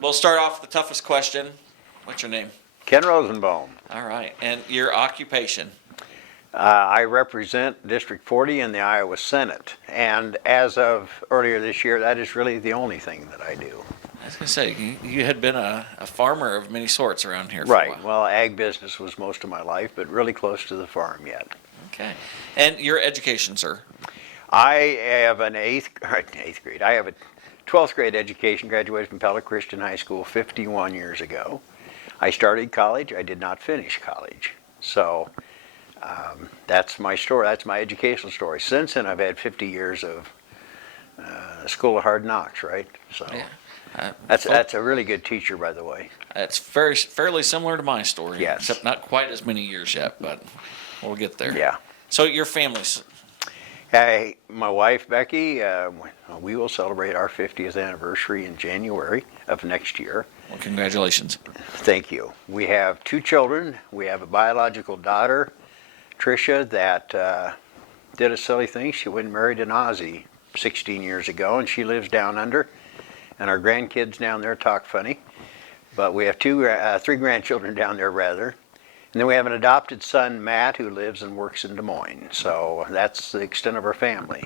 we'll start off with the toughest question. What's your name? Ken Rozenboom. All right. And your occupation? I represent District 40 in the Iowa Senate, and as of earlier this year, that is really the only thing that I do. I was going to say, you had been a farmer of many sorts around here for a Right. while. Well, ag business was most of my life, but really close to the farm yet. Okay. And your education, sir? I have an eighth grade. I have a 12th grade education, graduated from Pella Christian High School 51 years ago. I started college. I did not finish college. So that's my story. That's my educational story. Since then, I've had 50 years of School of Hard Knocks, right? So Yeah. that's a really good teacher, by the way. It's fairly similar to my story. Yes. Except not quite as many years yet, but we'll get there. Yeah. So your family's... Hey, my wife, Becky, we will celebrate our 50th anniversary in January of next year. Well, congratulations. Thank you. We have 2 children. We have a biological daughter, Tricia, that did a silly thing. She went and married an Aussie 16 years ago, and she lives down under. And our grandkids down there talk funny. But we have 3 grandchildren down there, rather. And then we have an adopted son, Matt, who lives and works in Des Moines. So that's the extent of our family.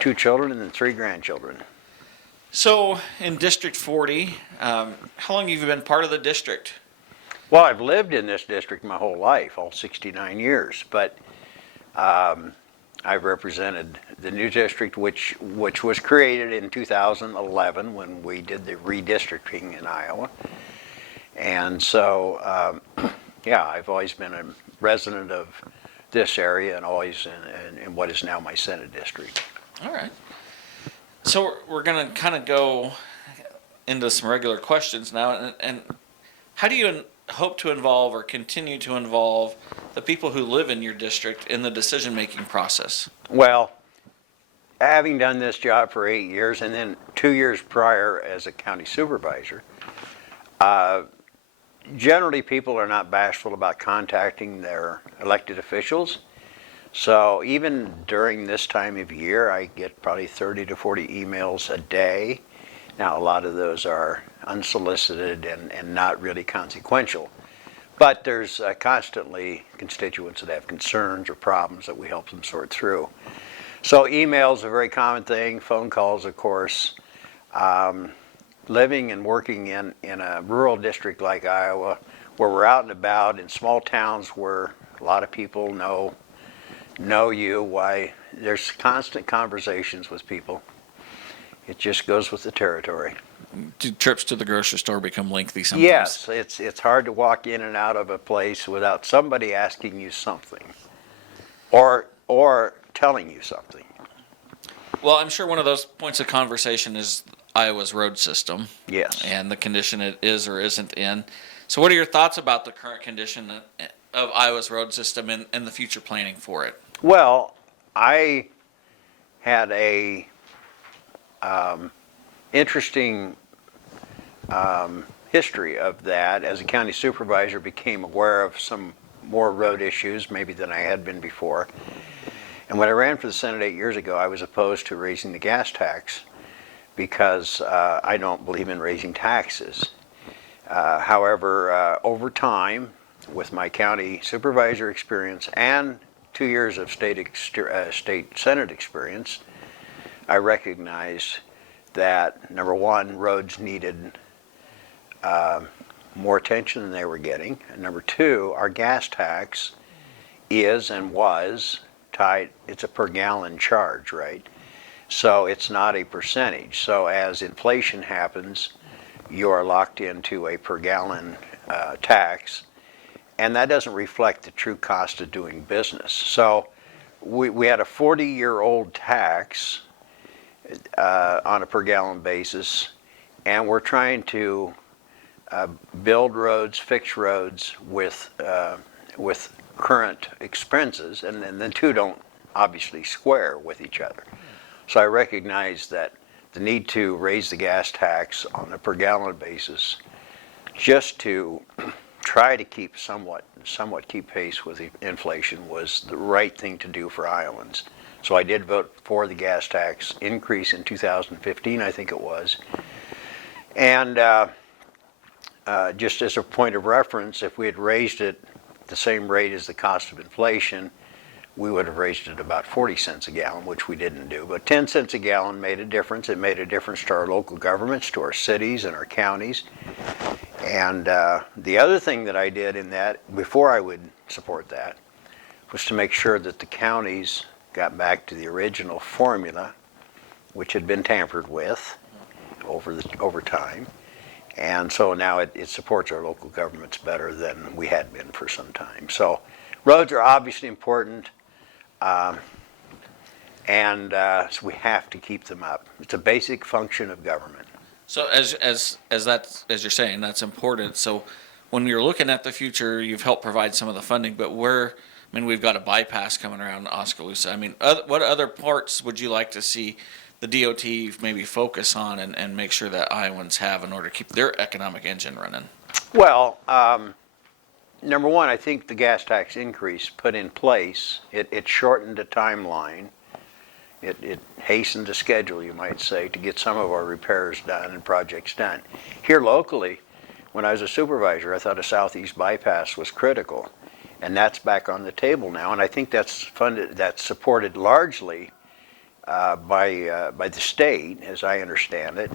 2 children and then 3 grandchildren. So in District 40, how long have you been part of the district? Well, I've lived in this district my whole life, all 69 years. But I've represented the new district, which was created in 2011 when we did the redistricting in Iowa. And so... yeah, I've always been a resident of this area and always in what is now my Senate district. All right. So we're going to kind of go into some regular questions now. And how do you hope to involve or continue to involve the people who live in your district in the decision-making process? Well, having done this job for 8 years and then 2 years prior as a county supervisor, generally, people are not bashful about contacting their elected officials. So even during this time of year, I get probably 30 to 40 emails a day. Now, a lot of those are unsolicited and not really consequential. But there's constantly constituents that have concerns or problems that we help them sort through. So email's a very common thing, phone calls, of course. Living and working in a rural district like Iowa, where we're out and about in small towns where a lot of people know you, why there's constant conversations with people. It just goes with the territory. Do trips to the grocery store become lengthy sometimes? Yes, it's hard to walk in and out of a place without somebody asking you something or telling you something. Well, I'm sure one of those points of conversation is Iowa's road system. Yes. And the condition it is or isn't in. So what are your thoughts about the current condition of Iowa's road system and the future planning for it? Well, I had a interesting history of that. As a county supervisor, became aware of some more road issues maybe than I had been before. And when I ran for the Senate 8 years ago, I was opposed to raising the gas tax, because I don't believe in raising taxes. However, over time, with my county supervisor experience and 2 years of state Senate experience, I recognized that, number one, roads needed more attention than they were getting. And number two, our gas tax is and was tied, it's a per gallon charge, right? So it's not a percentage. So as inflation happens, you are locked into a per gallon tax, and that doesn't reflect the true cost of doing business. So we had a 40-year-old tax on a per gallon basis, and we're trying to build roads, fix roads with current expenses, and then the two don't obviously square with each other. So I recognize that the need to raise the gas tax on a per gallon basis just to try to keep somewhat keep pace with the inflation was the right thing to do for Iowans. So I did vote for the gas tax increase in 2015, I think it was. And just as a point of reference, if we had raised it the same rate as the cost of inflation, we would have raised it about 40 cents a gallon, which we didn't do. But 10 cents a gallon made a difference. It made a difference to our local governments, to our cities and our counties. And the other thing that I did in that, before I would support that, was to make sure that the counties got back to the original formula, which had been tampered with over time. And so now it supports our local governments better than we had been for some time. So roads are obviously important. So we have to keep them up. It's a basic function of government. So as you're saying, that's important. So when you're looking at the future, you've helped provide some of the funding, but we've got a bypass coming around Oskaloosa. I mean, what other parts would you like to see the DOT maybe focus on and make sure that Iowans have in order to keep their economic engine running? Well, number one, I think the gas tax increase put in place, it shortened the timeline. It hastened the schedule, you might say, to get some of our repairs done and projects done. Here locally, when I was a supervisor, I thought a southeast bypass was critical, and that's back on the table now. And I think that's supported largely by the state, as I understand it,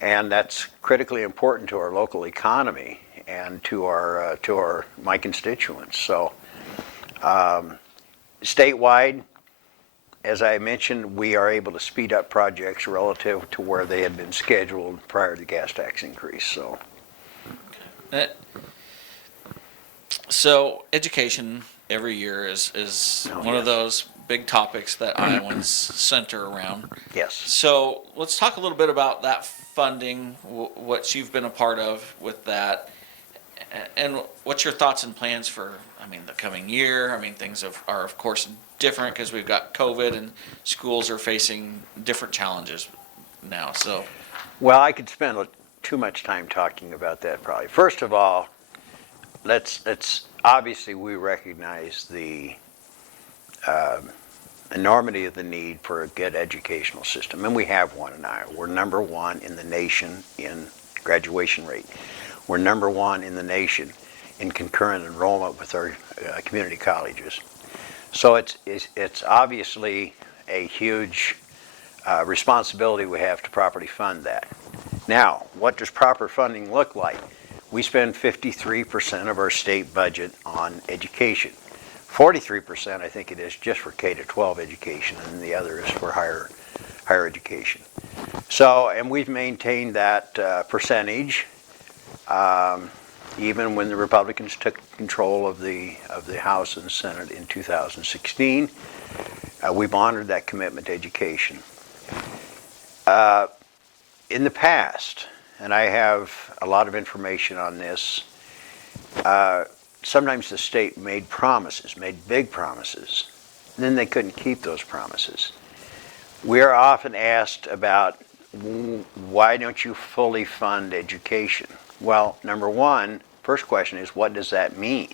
and that's critically important to our local economy and to my constituents. So, statewide, as I mentioned, we are able to speed up projects relative to where they had been scheduled prior to the gas tax increase. So education every year is one of those big topics that Iowans center around. Yes. So let's talk a little bit about that funding, what you've been a part of with that, and what's your thoughts and plans for, the coming year? Things are of course different because we've got COVID and schools are facing different challenges now. So, well, I could spend too much time talking about that probably. First of all, let's obviously we recognize the enormity of the need for a good educational system, and we have one in Iowa. We're number one in the nation in graduation rate. We're number one in the nation in concurrent enrollment with our community colleges. So it's obviously a huge responsibility we have to properly fund that. Now, what does proper funding look like? We spend 53% of our state budget on education. 43%, I think it is, just for K-12 education, and the other is for higher education. So, and we've maintained that percentage even when the Republicans took control of the House and Senate in 2016. We've honored that commitment to education. In the past, and I have a lot of information on this, sometimes the state made big promises, and then they couldn't keep those promises. We are often asked about, why don't you fully fund education? Well, number one, first question is, what does that mean?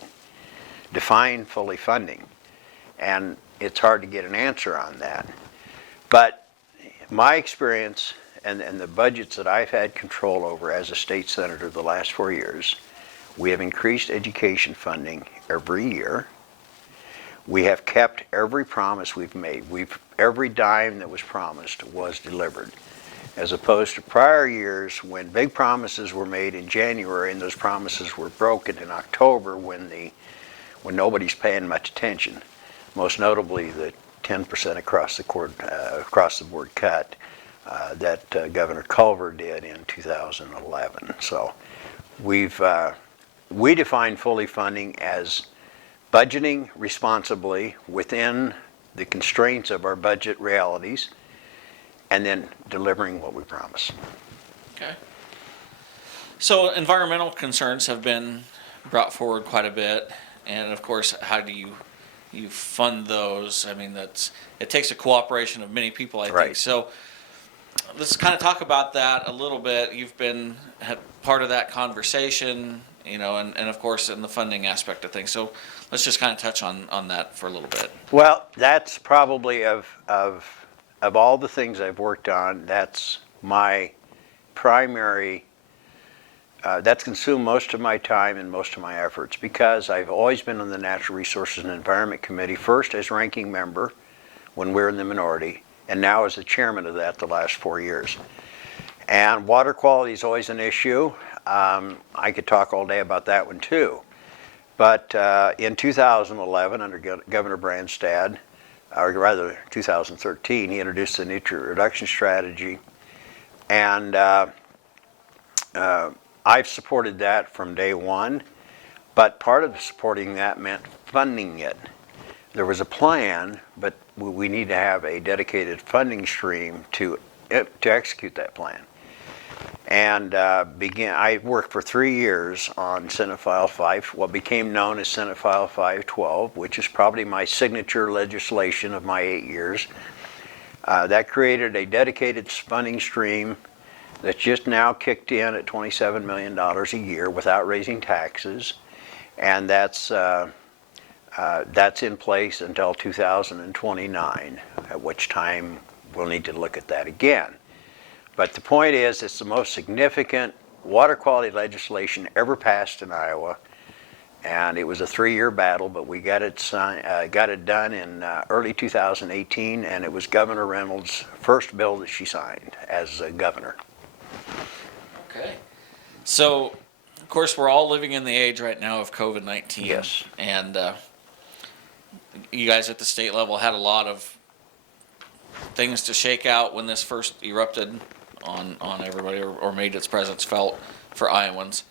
Define fully funding. And it's hard to get an answer on that. But my experience and the budgets that I've had control over as a state senator the last 4 years, we have increased education funding every year. We have kept every promise we've made. Every dime that was promised was delivered, as opposed to prior years when big promises were made in January and those promises were broken in October when nobody's paying much attention. Most notably, the 10% across the board cut that Governor Culver did in 2011. So we define fully funding as budgeting responsibly within the constraints of our budget realities, and then delivering what we promise. Okay. So environmental concerns have been brought forward quite a bit, and of course, how do you fund those? It takes a cooperation of many people, I think. Right. So let's kind of talk about that a little bit. You've been part of that conversation, and of course in the funding aspect of things. So let's just kind of touch on that for a little bit. Well, that's probably of all the things I've worked on, that's my primary that's consumed most of my time and most of my efforts because I've always been on the Natural Resources and Environment Committee, first as ranking member when we were in the minority, and now as the chairman of that the last 4 years. And water quality is always an issue. I could talk all day about that one too. But in 2011, under Governor Branstad, or rather 2013, he introduced the nutrient reduction strategy. And I've supported that from day one, but part of supporting that meant funding it. There was a plan, but we need to have a dedicated funding stream to execute that plan. And I worked for 3 years on Senate File 5, what became known as Senate File 512, which is probably my signature legislation of my 8 years. That created a dedicated funding stream that's just now kicked in at $27 million a year without raising taxes, and that's in place until 2029, at which time we'll need to look at that again. But the point is, it's the most significant water quality legislation ever passed in Iowa, and it was a 3-year battle, but we got it done in early 2018, and it was Governor Reynolds' first bill that she signed as governor. Okay. So, of course, we're all living in the age right now of COVID-19. Yes. And you guys at the state level had a lot of things to shake out when this first erupted on everybody, or made its presence felt for Iowans.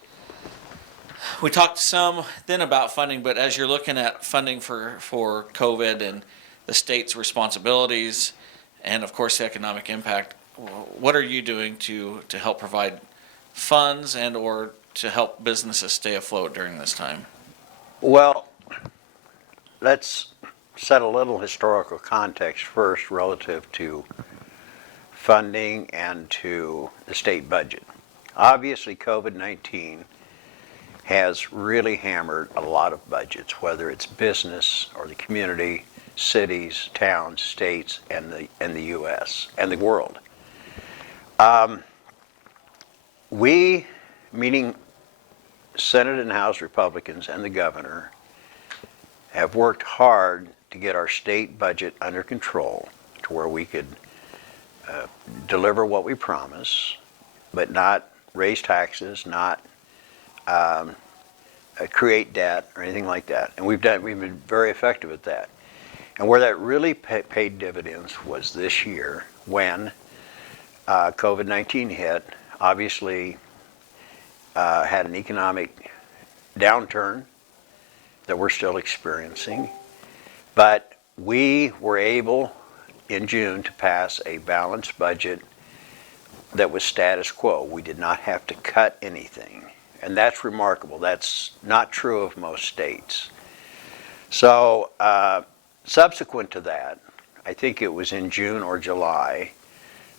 We talked some then about funding, but as you're looking at funding for COVID and the state's responsibilities and, of course, the economic impact, what are you doing to help provide funds and or to help businesses stay afloat during this time? Well, let's set a little historical context first relative to funding and to the state budget. Obviously, COVID-19 has really hammered a lot of budgets, whether it's business or the community, cities, towns, states, and the U.S. and the world. We, meaning Senate and House Republicans and the governor, have worked hard to get our state budget under control to where we could deliver what we promise, but not raise taxes, not create debt or anything like that. And we've been very effective at that. And where that really paid dividends was this year when COVID-19 hit. Obviously had an economic downturn that we're still experiencing, but we were able in June to pass a balanced budget that was status quo. We did not have to cut anything, and that's remarkable. That's not true of most states. So subsequent to that, I think it was in June or July,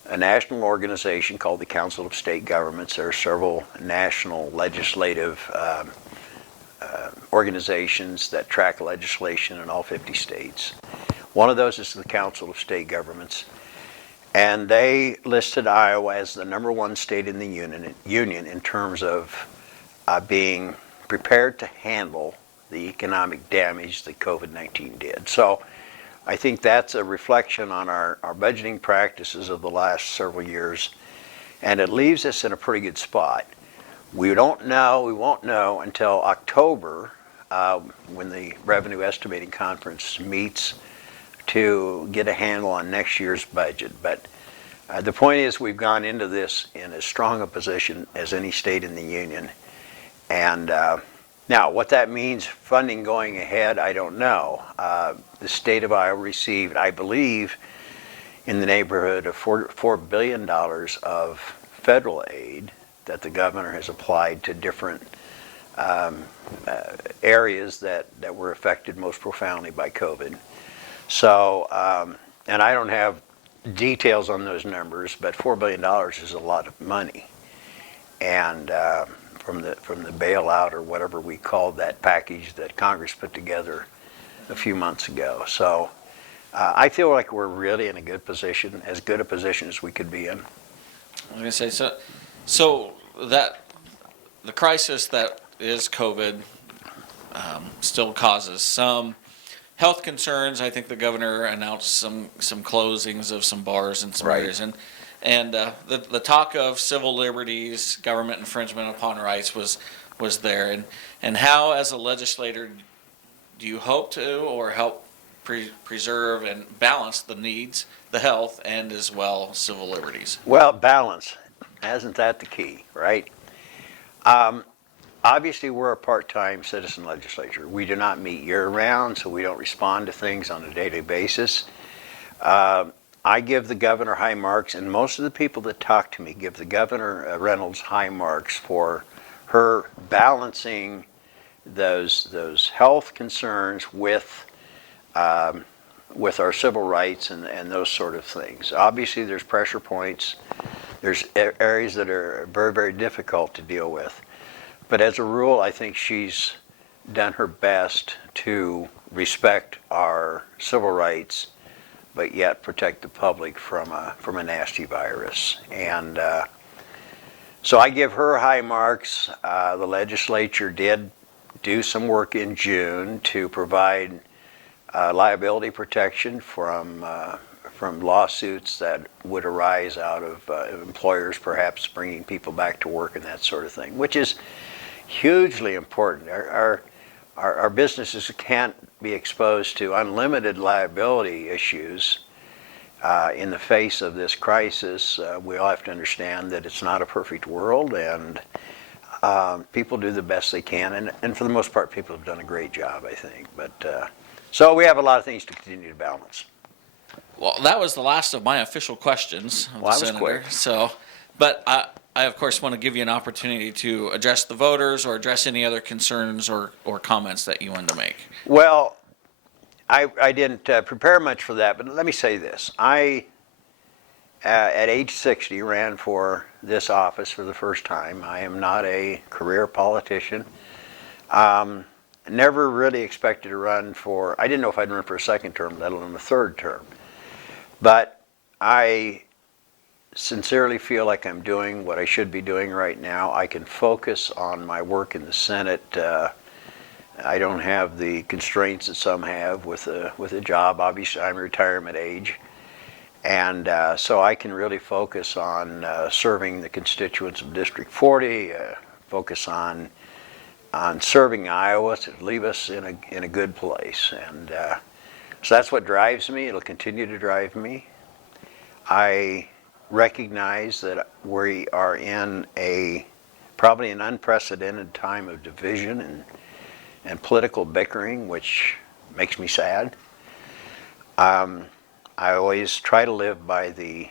a national organization called the Council of State Governments. There are several national legislative organizations that track legislation in all 50 states. One of those is the Council of State Governments, and they listed Iowa as the #1 state in the union in terms of being prepared to handle the economic damage that COVID-19 did. So I think that's a reflection on our budgeting practices of the last several years, and it leaves us in a pretty good spot. We won't know until October when the Revenue Estimating Conference meets to get a handle on next year's budget. But the point is, we've gone into this in as strong a position as any state in the union. And now, what that means funding going ahead, I don't know. The state of Iowa received, I believe, in the neighborhood of $4 billion of federal aid that the governor has applied to different areas that were affected most profoundly by COVID. So, and I don't have details on those numbers, but $4 billion is a lot of money. And from the bailout, or whatever we called that package that Congress put together a few months ago. So I feel like we're really in a good position, as good a position as we could be in. I was going to say, so that the crisis that is COVID still causes some health concerns. I think the governor announced some closings of some bars in some Right. areas, and the talk of civil liberties, government infringement upon rights was there, and how as a legislator do you hope to or help preserve and balance the needs, the health, and as well civil liberties? Well, balance. Isn't that the key, right? Obviously, we're a part-time citizen legislature. We do not meet year-round, so we don't respond to things on a daily basis. I give the governor high marks, and most of the people that talk to me give the governor Reynolds high marks for her balancing those health concerns with our civil rights and those sort of things. Obviously, there's pressure points. There's areas that are very, very difficult to deal with. But as a rule, I think she's done her best to respect our civil rights, but yet protect the public from a nasty virus. And so I give her high marks. The legislature did do some work in June to provide liability protection from lawsuits that would arise out of employers perhaps bringing people back to work and that sort of thing, which is hugely important. Our businesses can't be exposed to unlimited liability issues in the face of this crisis. We all have to understand that it's not a perfect world, and people do the best they can, and for the most part, people have done a great job, I think. But so we have a lot of things to continue to balance. Well, that was the last of my official questions of Well, the that was senator. quick. So, but I of course want to give you an opportunity to address the voters or address any other concerns or comments that you wanted to make. Well, I didn't prepare much for that, but let me say this. I, at age 60, ran for this office for the first time. I am not a career politician. Never really expected to run for, I didn't know if I'd run for a second term, let alone a third term. But I sincerely feel like I'm doing what I should be doing right now. I can focus on my work in the Senate. I don't have the constraints that some have with a job. Obviously, I'm retirement age. And so I can really focus on serving the constituents of District 40, focus on serving Iowa to leave us in a good place. And so that's what drives me. It'll continue to drive me. I recognize that we are in probably an unprecedented time of division and political bickering, which makes me sad. I always try to live by the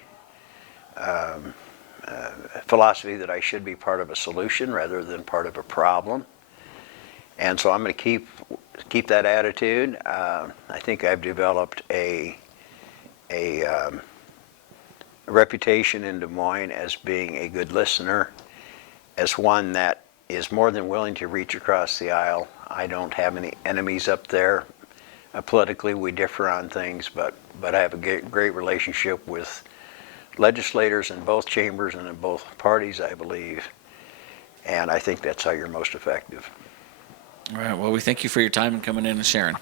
philosophy that I should be part of a solution rather than part of a problem. And so I'm going to keep that attitude. I think I've developed a reputation in Des Moines as being a good listener, as one that is more than willing to reach across the aisle. I don't have any enemies up there. Politically, we differ on things, but I have a great relationship with legislators in both chambers and in both parties, I believe. And I think that's how you're most effective. All right. Well, we thank you for your time and coming in and sharing.